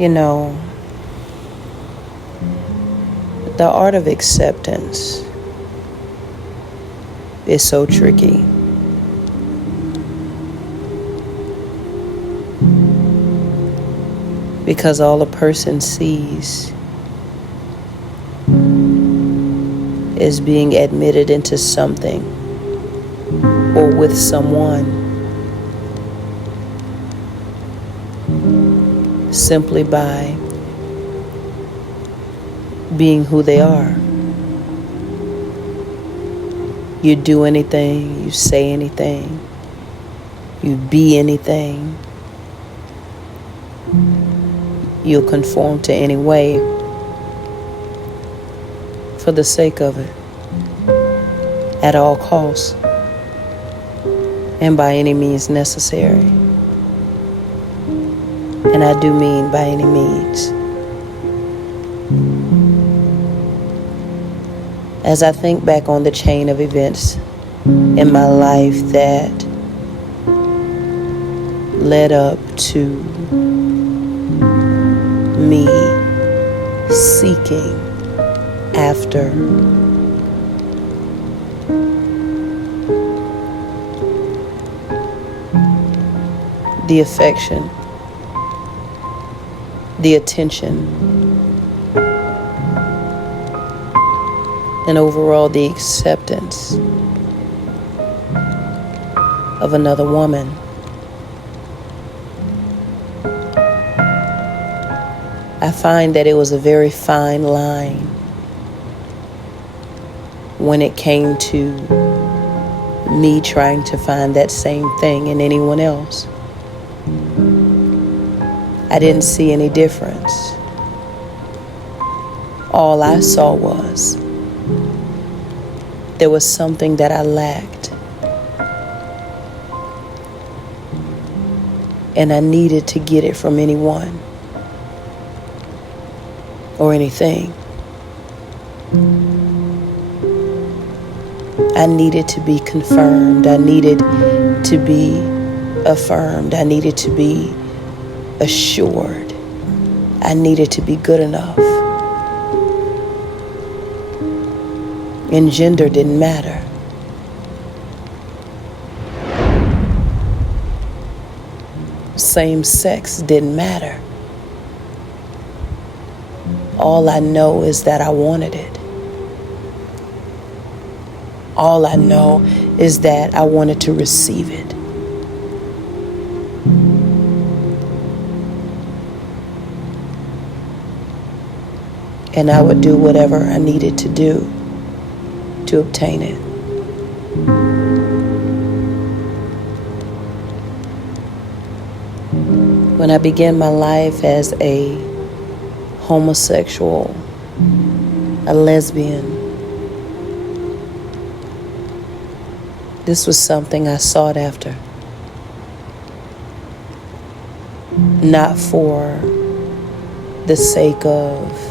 You know, the art of acceptance is so tricky. Because all a person sees is being admitted into something or with someone simply by being who they are. You do anything, you say anything, you be anything, you'll conform to any way for the sake of it, at all costs, and by any means necessary. And I do mean by any means. As I think back on the chain of events in my life that led up to me seeking after the affection, the attention, and overall the acceptance of another woman. I find that it was a very fine line when it came to me trying to find that same thing in anyone else. I didn't see any difference. All I saw was there was something that I lacked, and I needed to get it from anyone or anything. I needed to be confirmed. I needed to be affirmed. I needed to be assured. I needed to be good enough. And gender didn't matter. Same sex didn't matter. All I know is that I wanted it. All I know is that I wanted to receive it. And I would do whatever I needed to do to obtain it. When I began my life as a homosexual, a lesbian, this was something I sought after. Not for the sake of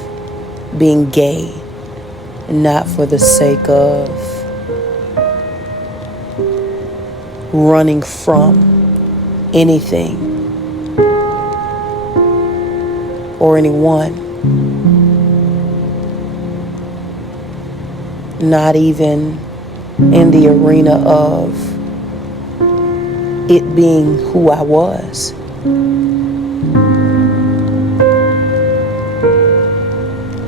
being gay, not for the sake of running from anything or anyone, not even in the arena of it being who I was.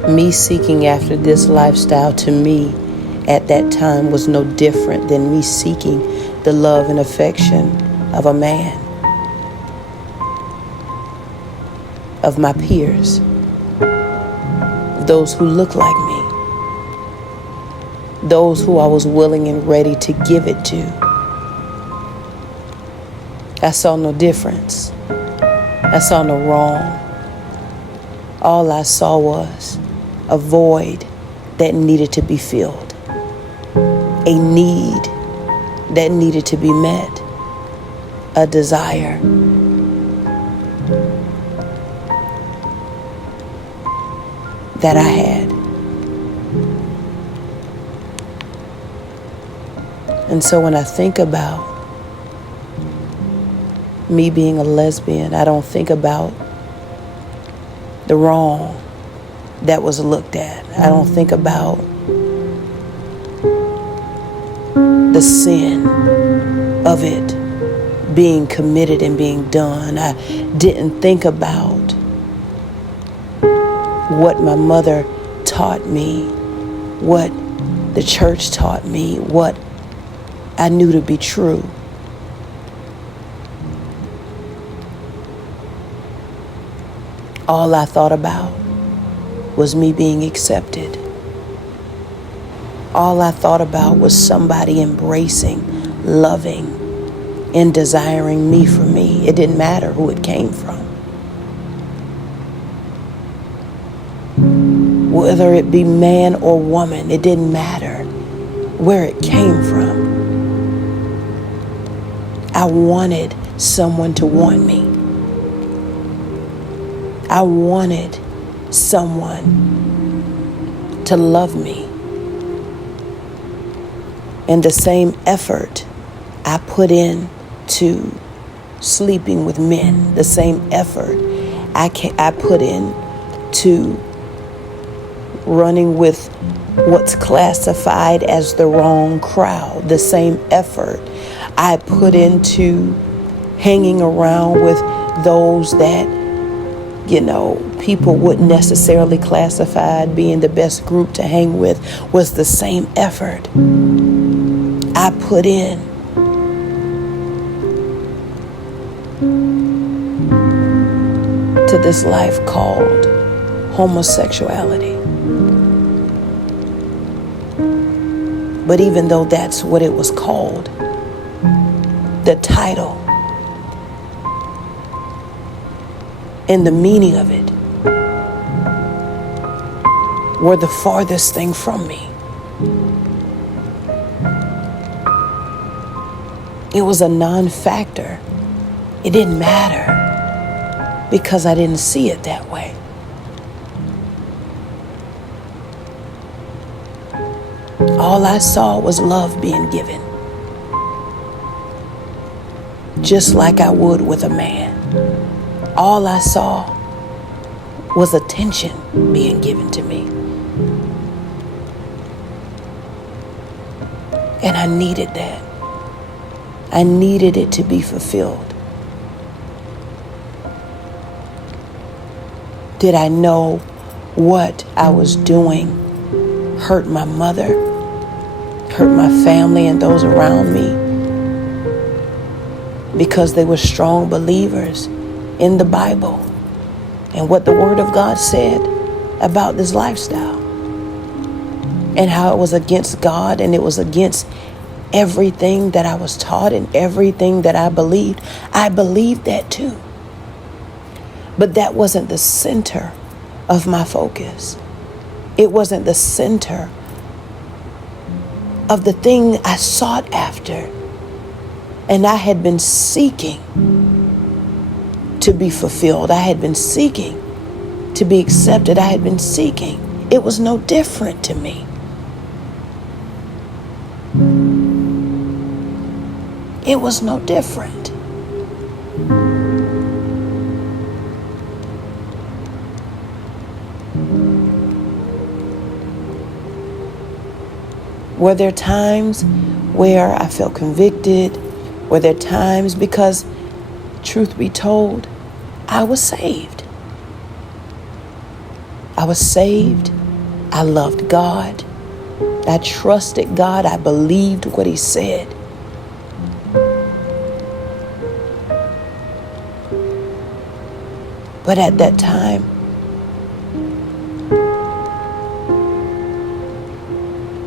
Me seeking after this lifestyle to me at that time was no different than me seeking the love and affection of a man, of my peers, those who look like me, those who I was willing and ready to give it to. I saw no difference. I saw no wrong. All I saw was a void that needed to be filled, a need that needed to be met, a desire. That I had. And so when I think about me being a lesbian, I don't think about the wrong that was looked at. I don't think about the sin of it being committed and being done. I didn't think about what my mother taught me, what the church taught me, what I knew to be true. All I thought about was me being accepted. All I thought about was somebody embracing, loving, and desiring me for me. It didn't matter who it came from. Whether it be man or woman, it didn't matter where it came from. I wanted someone to want me. I wanted someone to love me. And the same effort I put in to sleeping with men, the same effort I put in to running with what's classified as the wrong crowd, the same effort I put into hanging around with those that, people wouldn't necessarily classify being the best group to hang with, was the same effort I put in to this life called homosexuality. But even though that's what it was called, the title and the meaning of it were the farthest thing from me. It was a non-factor. It didn't matter because I didn't see it that way. All I saw was love being given, just like I would with a man. All I saw was attention being given to me. And I needed that. I needed it to be fulfilled. Did I know what I was doing hurt my mother, hurt my family and those around me? Because they were strong believers in the Bible and what the Word of God said about this lifestyle, and how it was against God and it was against everything that I was taught and everything that I believed. I believed that too. But that wasn't the center of my focus. It wasn't the center of the thing I sought after. And I had been seeking to be fulfilled. I had been seeking to be accepted. I had been seeking. It was no different to me. It was no different. Were there times where I felt convicted? Were there times because, truth be told, I was saved. I was saved. I loved God. I trusted God. I believed what He said. But at that time,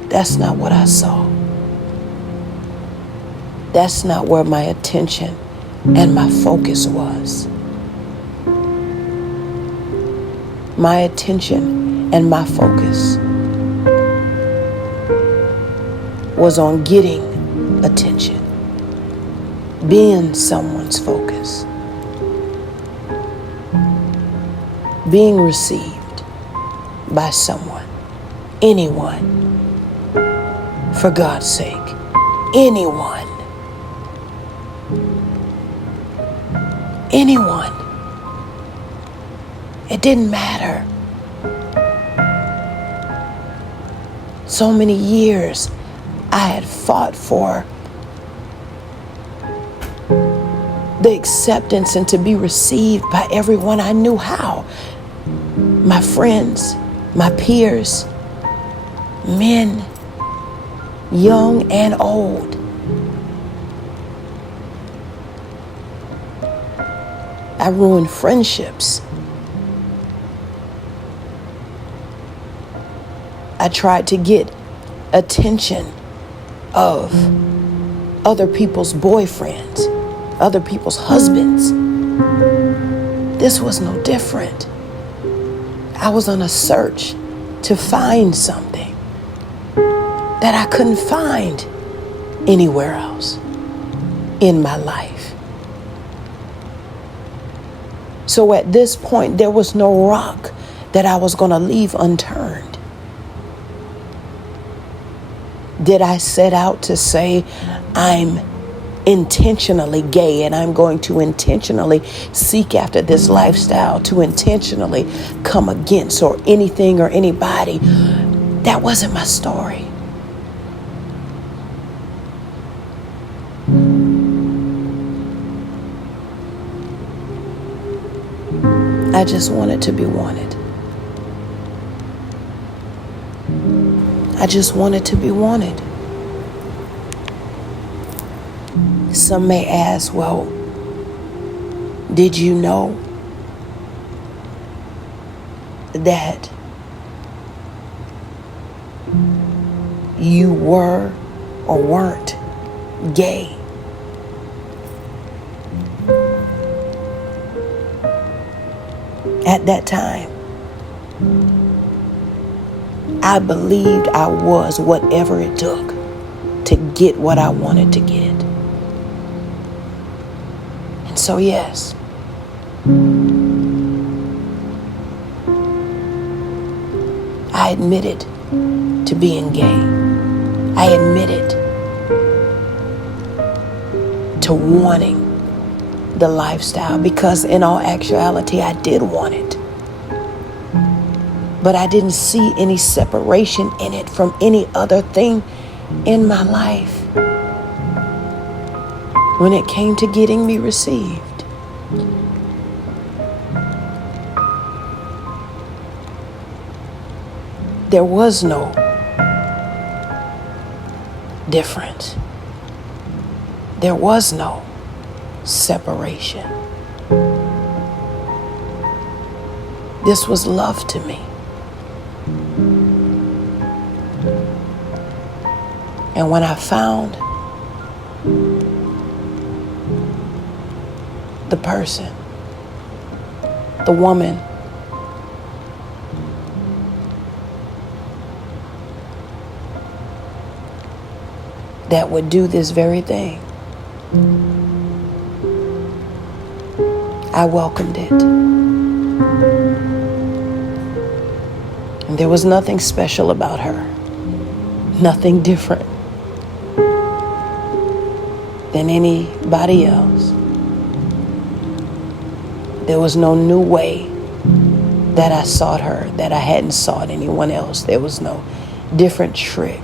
that's not what I saw. That's not where my attention and my focus was. My attention and my focus was on getting attention, being someone's focus, being received by someone, anyone, for God's sake, anyone. It didn't matter. So many years I had fought for the acceptance and to be received by everyone I knew how. My friends, my peers, men, young and old. I ruined friendships. I tried to get attention of other people's boyfriends, other people's husbands. This was no different. I was on a search to find something that I couldn't find anywhere else in my life. So at this point, there was no rock that I was going to leave unturned. Did I set out to say I'm intentionally gay and I'm going to intentionally seek after this lifestyle, to intentionally come against or anything or anybody? That wasn't my story. I just wanted to be wanted. I just wanted to be wanted. Some may ask, well, did you know that you were or weren't gay? At that time, I believed I was whatever it took to get what I wanted to get. And so, yes, I admitted to being gay. I admitted to wanting the lifestyle, because in all actuality, I did want it. But I didn't see any separation in it from any other thing in my life when it came to getting me received. There was no difference. There was no separation. This was love to me. And when I found the person, the woman that would do this very thing, I welcomed it. And there was nothing special about her, nothing different than anybody else. There was no new way that I sought her that I hadn't sought anyone else. There was no different trick,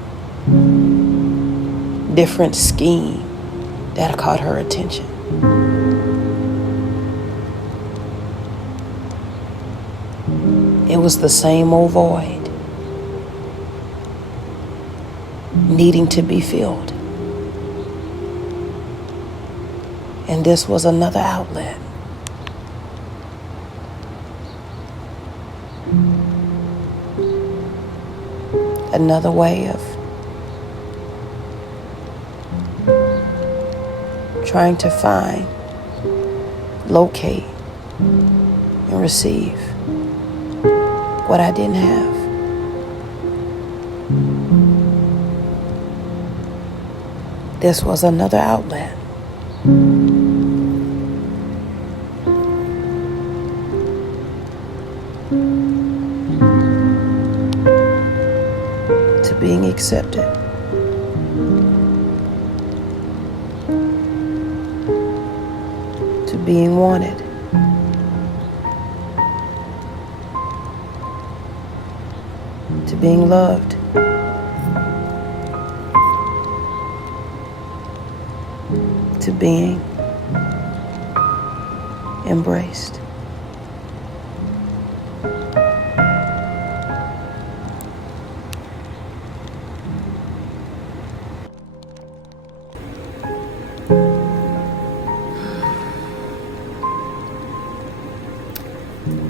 different scheme that caught her attention. It was the same old void, needing to be filled. And this was another outlet. Another way of trying to find, locate, and receive what I didn't have. This was another outlet. To being accepted. To being wanted. to being loved, to being embraced.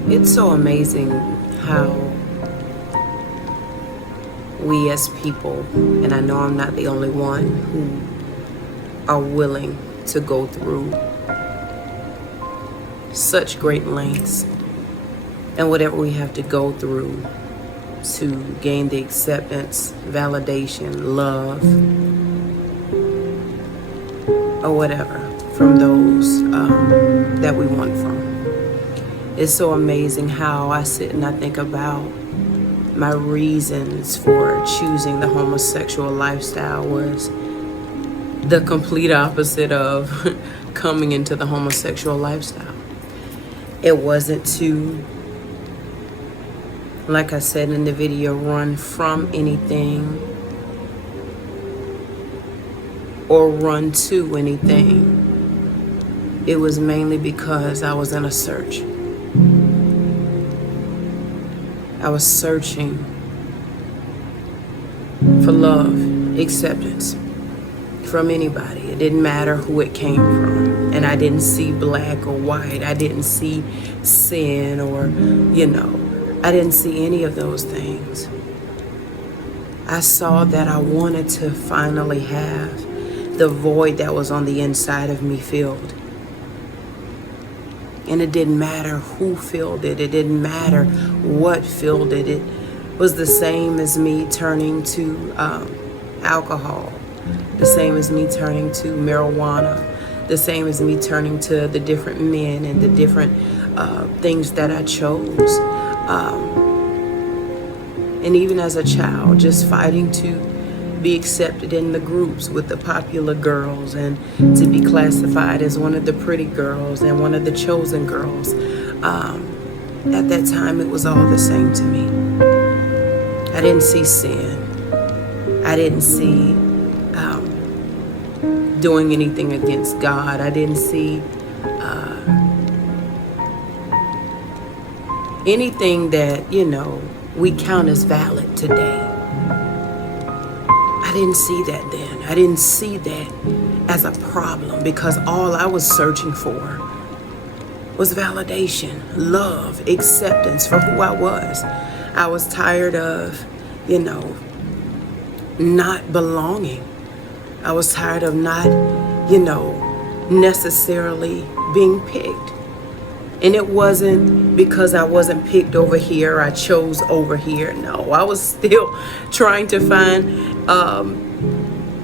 It's so amazing how we as people, and I know I'm not the only one, who are willing to go through such great lengths and whatever we have to go through to gain the acceptance, validation, love, or whatever from those that we want from. It's so amazing how I sit and I think about my reasons for choosing the homosexual lifestyle was the complete opposite of coming into the homosexual lifestyle. It wasn't to, like I said in the video, run from anything or run to anything. It was mainly because I was in a search. I was searching for love, acceptance from anybody. It didn't matter who it came from. And I didn't see black or white. I didn't see sin or, I didn't see any of those things. I saw that I wanted to finally have the void that was on the inside of me filled. And it didn't matter who filled it. It didn't matter what filled it. It was the same as me turning to alcohol, the same as me turning to marijuana, the same as me turning to the different men and the different things that I chose. And even as a child, just fighting to be accepted in the groups with the popular girls and to be classified as one of the pretty girls and one of the chosen girls. At that time, it was all the same to me. I didn't see sin. I didn't see doing anything against God. I didn't see anything that, we count as valid today. I didn't see that then. I didn't see that as a problem because all I was searching for was validation, love, acceptance for who I was. I was tired of, not belonging. I was tired of not, necessarily being picked. And it wasn't because I wasn't picked over here, I chose over here. No, I was still trying to find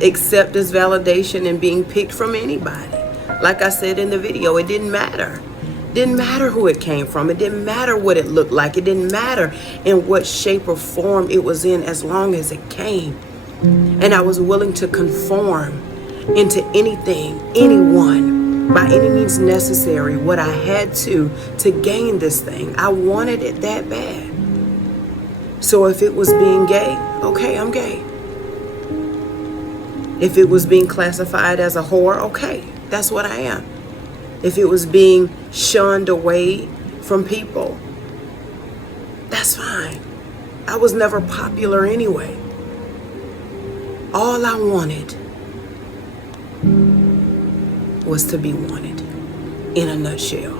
acceptance, validation, and being picked from anybody. Like I said in the video, it didn't matter. It didn't matter who it came from. It didn't matter what it looked like. It didn't matter in what shape or form it was in as long as it came. And I was willing to conform into anything, anyone, by any means necessary, what I had to gain this thing. I wanted it that bad. So if it was being gay, okay, I'm gay. If it was being classified as a whore, okay, that's what I am. If it was being shunned away from people, that's fine. I was never popular anyway. All I wanted was to be wanted, in a nutshell.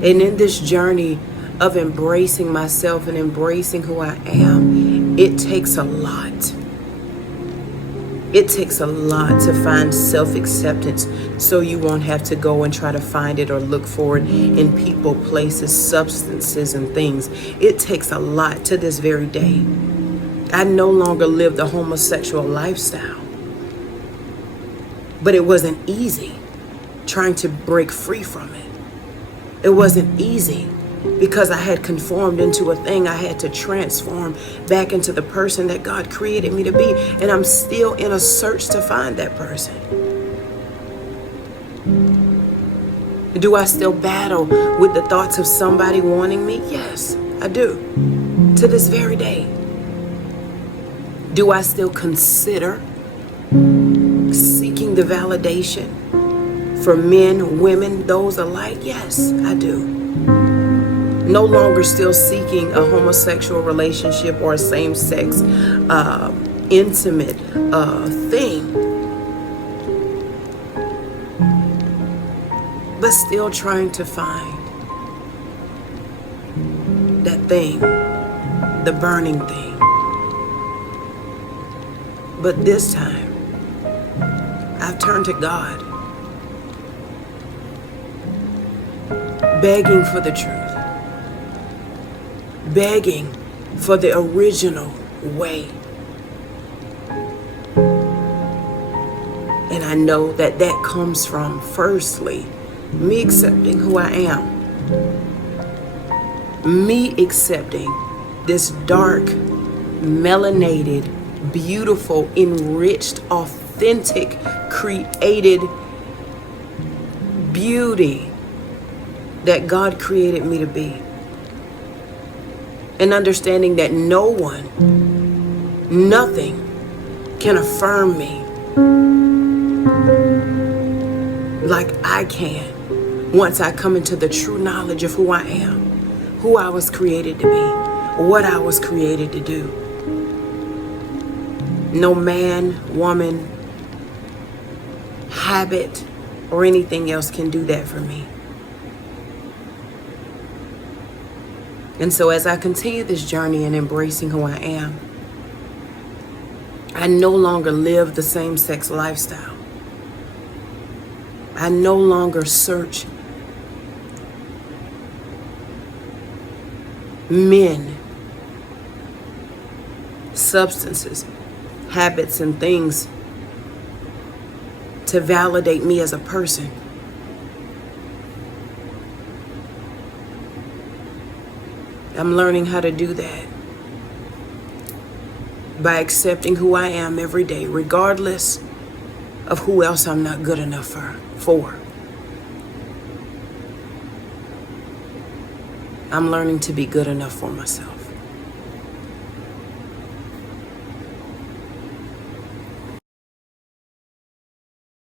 And in this journey of embracing myself and embracing who I am, it takes a lot. It takes a lot to find self-acceptance so you won't have to go and try to find it or look for it in people, places, substances, and things. It takes a lot to this very day. I no longer live the homosexual lifestyle. But it wasn't easy trying to break free from it. It wasn't easy because I had conformed into a thing I had to transform back into the person that God created me to be. And I'm still in a search to find that person. Do I still battle with the thoughts of somebody wanting me? Yes, I do. to this very day. Do I still consider seeking the validation for men, women, those alike? Yes, I do. No longer still seeking a homosexual relationship or a same-sex intimate thing, but still trying to find that thing, the burning thing. But this time, I've turned to God, begging for the truth, begging for the original way. And I know that that comes from, firstly, me accepting who I am. Me accepting this dark, melanated, beautiful, enriched, authentic, created beauty that God created me to be. And understanding that no one, nothing can affirm me like I can once I come into the true knowledge of who I am, who I was created to be, what I was created to do. No man, woman, habit, or anything else can do that for me. And so as I continue this journey in embracing who I am, I no longer live the same-sex lifestyle. I no longer search men, substances, habits, and things to validate me as a person. I'm learning how to do that by accepting who I am every day, regardless of who else I'm not good enough for. I'm learning to be good enough for myself.